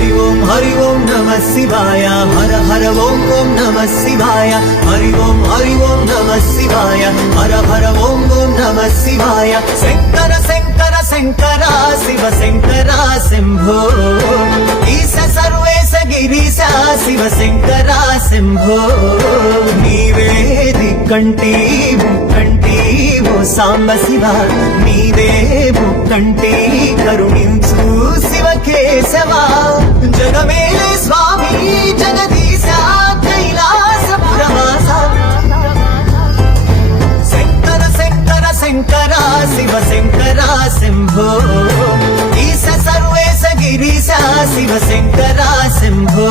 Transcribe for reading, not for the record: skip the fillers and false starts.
हरि ओम नमः शिवाय हर हर ओम ओम नमः शिवाय हरि ओम नमः शिवाय हर हर ओम ओम नमः शिवाय शंकर शंकर शंकर शिव शंकर शंभो ईश सर्वेश गिरीश शिव शंकर शंभो नीवे दिक्कंटी मुक्कंटी वो सांब शिव नीवे मुक्कंटी करुणिंचु शिव केशवा जगमेले स्वामी जगदीश कैलासपुरवास शंकर शंकर शंकर शिव शंकर शंभो ईश सर्वेश गिरीश शिव शंकर शंभो